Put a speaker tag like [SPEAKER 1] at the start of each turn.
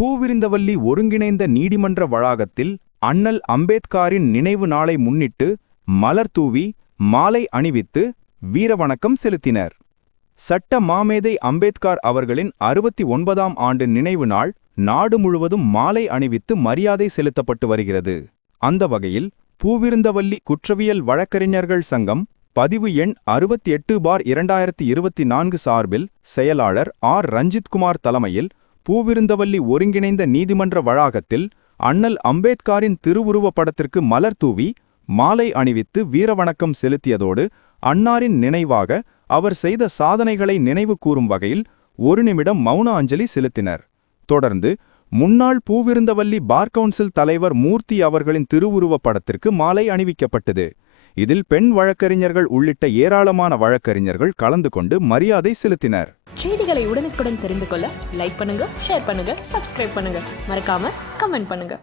[SPEAKER 1] பூவிருந்தவல்லி ஒருங்கிணைந்த நீதிமன்ற வளாகத்தில் அண்ணல் அம்பேத்கரின் நினைவு நாளை முன்னிட்டு மலர் தூவி மாலை அணிவித்து வீரவணக்கம் செலுத்தினர். சட்ட மாமேதை அம்பேத்கர் அவர்களின் அறுபத்தி ஒன்பதாம் ஆண்டு நினைவு நாள் நாடு முழுவதும் மாலை அணிவித்து மரியாதை செலுத்தப்பட்டு வருகிறது. அந்த வகையில் பூவிருந்தவல்லி குற்றவியல் வழக்கறிஞர்கள் சங்கம் பதிவு எண் அறுபத்தி எட்டு பார் இரண்டாயிரத்தி இருபத்தி நான்கு சார்பில் செயலாளர் ஆர். ரஞ்சித்குமார் தலைமையில் பூவிருந்தவல்லி ஒருங்கிணைந்த நீதிமன்ற வளாகத்தில் அண்ணல் அம்பேத்கரின் திருவுருவப் படத்திற்கு மலர் தூவி மாலை அணிவித்து வீரவணக்கம் செலுத்தியதோடு அன்னாரின் நினைவாக அவர் செய்த சாதனைகளை நினைவு கூறும் வகையில் ஒரு நிமிடம் மௌன அஞ்சலி செலுத்தினர். தொடர்ந்து முன்னாள் பூவிருந்தவல்லி பார் கவுன்சில் தலைவர் மூர்த்தி அவர்களின் திருவுருவப் படத்திற்கு மாலை அணிவிக்கப்பட்டது. இதில் பெண் வழக்கறிஞர்கள் உள்ளிட்ட ஏராளமான வழக்கறிஞர்கள் கலந்து கொண்டு மரியாதை செலுத்தினர்.
[SPEAKER 2] செய்திகளை உடனுக்குடன் தெரிந்து கொள்ள லைக் பண்ணுங்க ஷேர் பண்ணுங்க சப்ஸ்கிரைப் பண்ணுங்க. மறக்காம கமெண்ட் பண்ணுங்க.